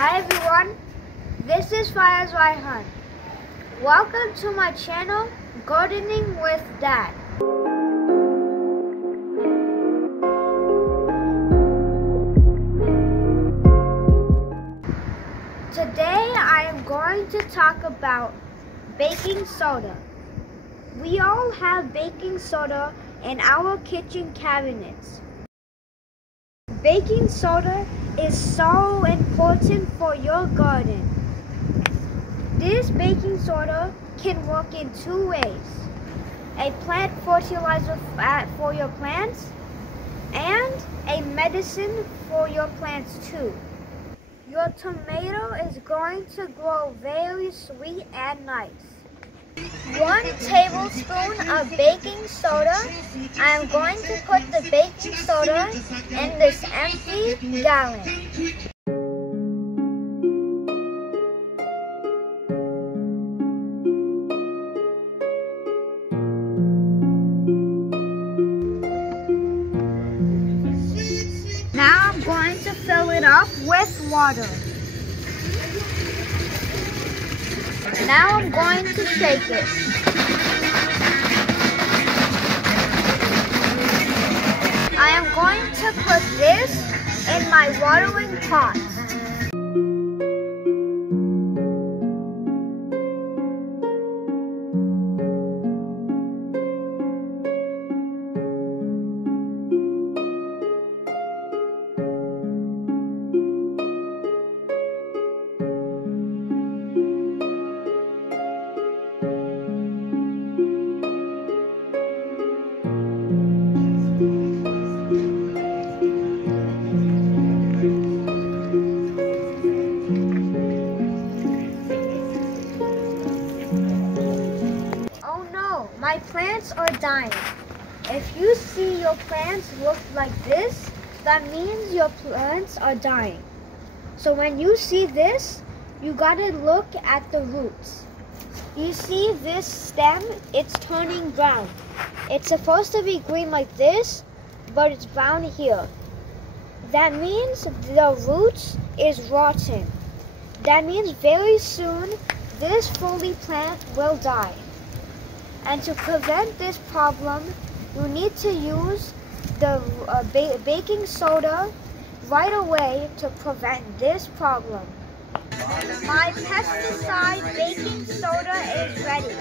Hi everyone, this is Fayaz Raihan. Welcome to my channel, Gardening with Dad. Today I am going to talk about baking soda. We all have baking soda in our kitchen cabinets. Baking soda is so important for your garden. This baking soda can work in two ways. A plant fertilizer for your plants and a medicine for your plants too. Your tomato is going to grow very sweet and nice. 1 tablespoon of baking soda. I am going to put the baking soda in this empty gallon. Now I'm going to fill it up with water. Now I'm going to shake it. I am going to put this in my watering pot. My plants are dying. If you see your plants look like this, that means your plants are dying. So when you see this, you gotta look at the roots. You see this stem, it's turning brown. It's supposed to be green like this, but it's brown here. That means the roots is rotten. That means very soon, this fully plant will die. And to prevent this problem, you need to use the baking soda right away to prevent this problem. My pesticide baking soda is ready,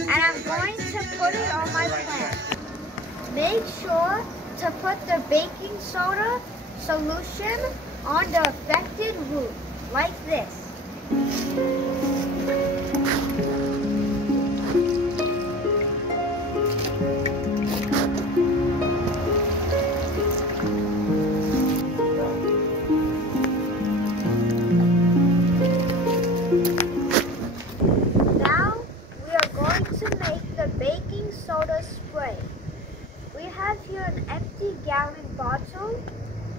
and I'm going to put it on my plant. Make sure to put the baking soda solution on the affected root, like this. Baking soda spray. We have here an empty gallon bottle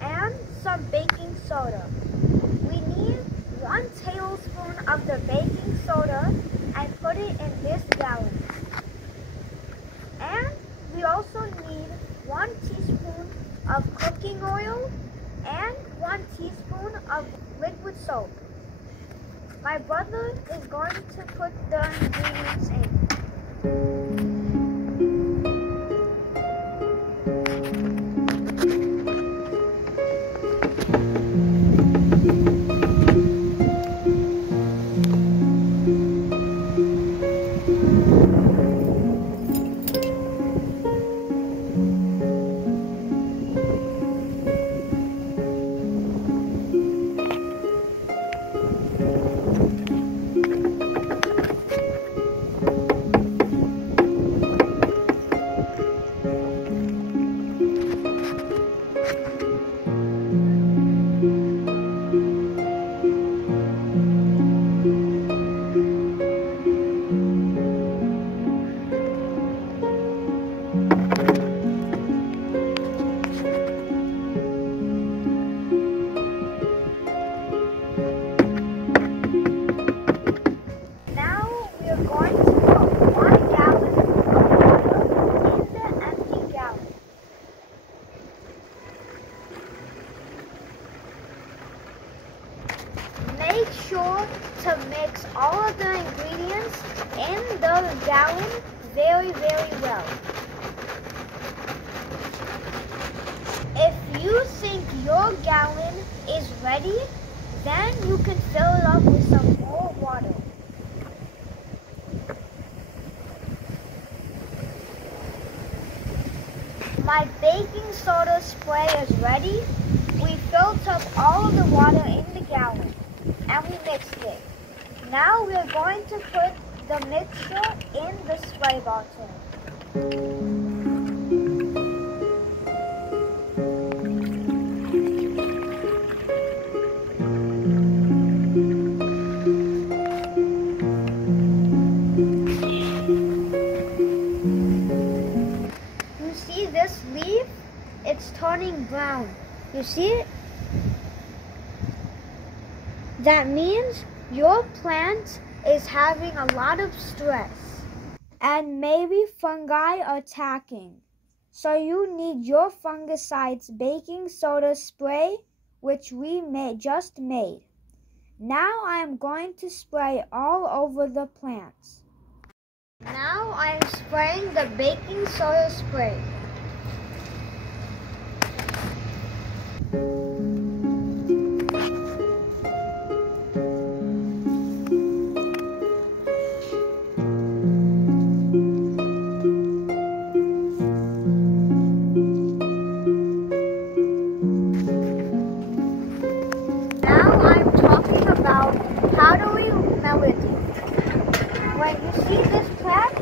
and some baking soda. We need 1 tablespoon of the baking soda and put it in this gallon. And we also need 1 teaspoon of cooking oil and 1 teaspoon of liquid soap. My brother is going to put the ingredients in. make sure to mix all of the ingredients in the gallon very, very well. If you think your gallon is ready, then you can fill it up with some more water. My baking soda spray is ready. We filled up all of the water in the gallon and we mixed it. Now we're going to put the mixture in the spray bottle. You see this leaf? It's turning brown. You see it? That means your plant is having a lot of stress and maybe fungi are attacking. So you need your fungicides baking soda spray, which we just made. Now I am going to spray all over the plants. Now I am spraying the baking soda spray. Powdery melody. When you see this plant,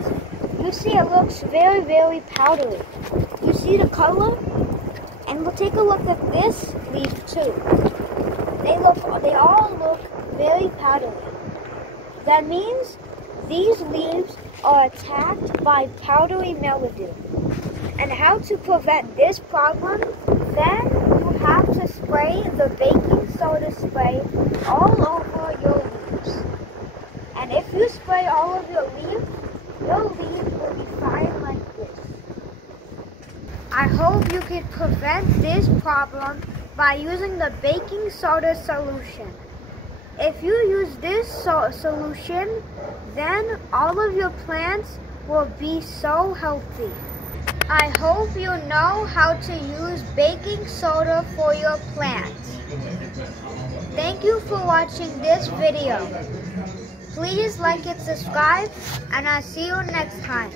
you see it looks very, very powdery. You see the color? And we'll take a look at this leaf too. They all look very powdery. That means these leaves are attacked by powdery mildew. And how to prevent this problem? Then you have to spray the baking soda spray all over your leaves. And if you spray all of your leaves will be fine like this. I hope you can prevent this problem by using the baking soda solution. If you use this solution, then all of your plants will be so healthy. I hope you know how to use baking soda for your plants. Thank you for watching this video. Please like and subscribe, and I'll see you next time.